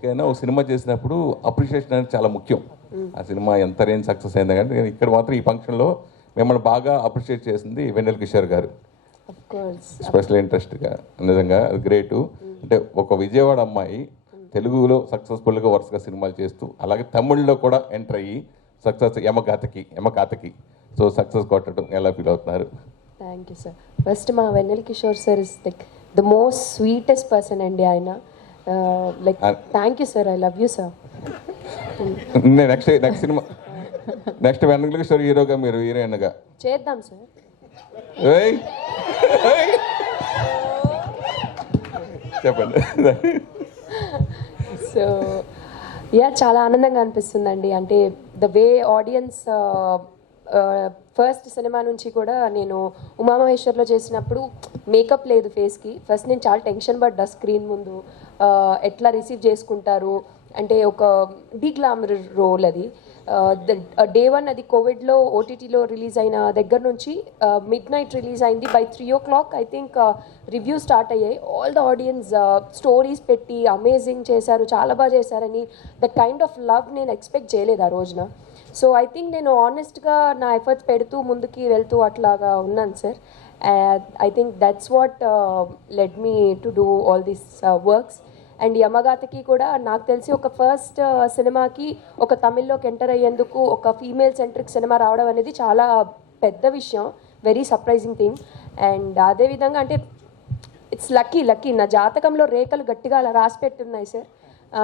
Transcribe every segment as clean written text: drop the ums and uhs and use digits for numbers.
ఆర్టిస్ట్కైనా ఒక సినిమా చేసినప్పుడు అప్రిషియేషన్ అనేది చాలా ముఖ్యం. ఆ సినిమా ఎంత రేంజ్ సక్సెస్ అయింది కానీ ఇక్కడ మాత్రం ఈ ఫంక్షన్లో మిమ్మల్ని బాగా అప్రిషియేట్ చేసింది వెన్నెల కిషోర్ గారు. స్పెషల్ ఇంట్రెస్ట్గా నిజంగా అది గ్రేటు. అంటే ఒక విజయవాడ అమ్మాయి తెలుగులో సక్సెస్ఫుల్గా వరుసగా సినిమాలు చేస్తూ అలాగే తమిళ్లో కూడా ఎంటర్ అయ్యి సక్సెస్ యమకాతకి సో సక్సెస్ కొట్టడం ఎలా ఫీల్ అవుతున్నారు? Thank you sir. ఫస్ట్ మా Vennela Kishore sir is like the most sweetest person అండి ఆయన. Like thank you sir, I love you sir. Next cinema next Vennela Kishore హీరోగా మీరు హీరోయిన్గా చేద్దాం సార్. చెప్పండి. సో యా చాలా ఆనందంగా అనిపిస్తుందండి. అంటే the way audience first cinema నుంచి కూడా నేను ఉమామహేశ్వర్లో చేసినప్పుడు మేకప్ లేదు ఫేస్కి. ఫస్ట్ నేను చాలా టెన్షన్ పడ్డా స్క్రీన్ ముందు ఎట్లా రిసీవ్ చేసుకుంటారు అంటే ఒక డీగ్లామర్ రోల్ అది. డే 1 అది కోవిడ్లో ఓటీటీలో రిలీజ్ అయిన దగ్గర నుంచి మిడ్ నైట్ రిలీజ్ అయింది. By 3 o'clock I think review start అయ్యాయి. ఆల్ ద ఆడియన్స్ స్టోరీస్ పెట్టి అమేజింగ్ చేశారు, చాలా బాగా చేశారని. దట్ కైండ్ ఆఫ్ లవ్ నేను ఎక్స్పెక్ట్ చేయలేదు ఆ రోజున. సో ఐ థింక్ నేను ఆనెస్ట్గా నా ఎఫర్ట్స్ పెడుతూ ముందుకి వెళ్తూ అట్లాగా ఉన్నాను sir. I think that's what led me to do all these works. And యమగాతకి కూడా నాకు తెలిసి ఒక ఫస్ట్ సినిమాకి ఒక తమిళ్లోకి ఎంటర్ అయ్యేందుకు ఒక ఫీమేల్ సెంట్రిక్ సినిమా రావడం అనేది చాలా పెద్ద విషయం, వెరీ సర్ప్రైజింగ్ థింగ్. అండ్ అదేవిధంగా అంటే ఇట్స్ లక్కీ నా జాతకంలో రేఖలు గట్టిగా అలా రాసి పెట్టున్నాయి సార్.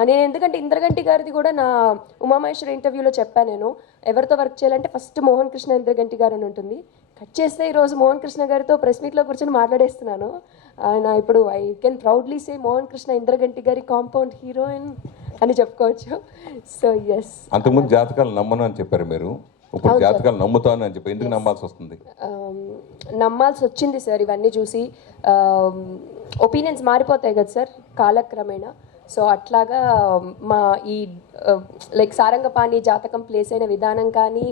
నేను ఎందుకంటే ఇంద్రగంటి గారిది కూడా నా ఉమామహేశ్వర ఇంటర్వ్యూలో చెప్పాను. నేను ఎవరితో వర్క్ చేయాలంటే ఫస్ట్ మోహన్ కృష్ణ ఇంద్రగంటి గారు అని ఉంటుంది. కట్ చేస్తే ఈరోజు మోహన్ కృష్ణ గారితో ప్రెస్ మీట్లో కూర్చొని మాట్లాడేస్తున్నాను. ఆయన ఇప్పుడు I can proudly say Mohan Krishna Indraganti గారి కాంపౌండ్ హీరోయిన్ అని చెప్పుకోవచ్చు. So yes. అంతకుముందు జాతకాలు నమ్మను అని చెప్పారు మీరు, ఇప్పుడు జాతకాలు నమ్ముతాను అని చెప్పి ఎందుకు నమ్మాల్సి వస్తుంది? నమ్మాల్సి వచ్చింది సార్. ఇవన్నీ చూసి ఒపీనియన్స్ మారిపోతాయి కదా సార్ కాలక్రమేణా. సో అట్లాగా మా ఈ లైక్ సారంగపాణి జాతకం ప్లేస్ అయిన విధానం కానీ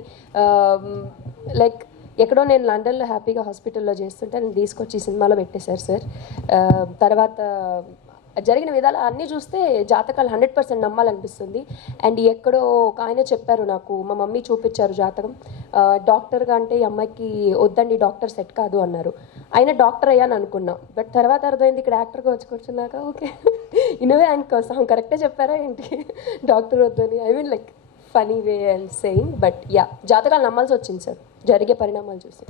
లైక్ ఎక్కడో నేను లండన్లో హ్యాపీగా హాస్పిటల్లో చేస్తుంటే నేను తీసుకొచ్చి సినిమాలో పెట్టేశారు సార్. తర్వాత జరిగిన విధాలు అన్నీ చూస్తే జాతకాలు 100% నమ్మాలనిపిస్తుంది. అండ్ ఎక్కడో ఒక ఆయన చెప్పారు నాకు, మా మమ్మీ చూపించారు జాతకం. డాక్టర్గా అంటే ఈ అమ్మాయికి వద్దండి, డాక్టర్ సెట్ కాదు అన్నారు. ఆయన డాక్టర్ అయ్యాను అనుకున్నాం, బట్ తర్వాత అర్థమైంది ఇక్కడ యాక్టర్గా వచ్చి కూర్చున్నాక ఓకే ఇనవే ఆయన కోసం కరెక్టే చెప్పారా ఏంటి డాక్టర్ వద్దని. I mean like funny way and saying. But yeah జాతకాలు నమ్మాల్సి వచ్చింది సార్ జరిగే పరిణామాలు చూసి.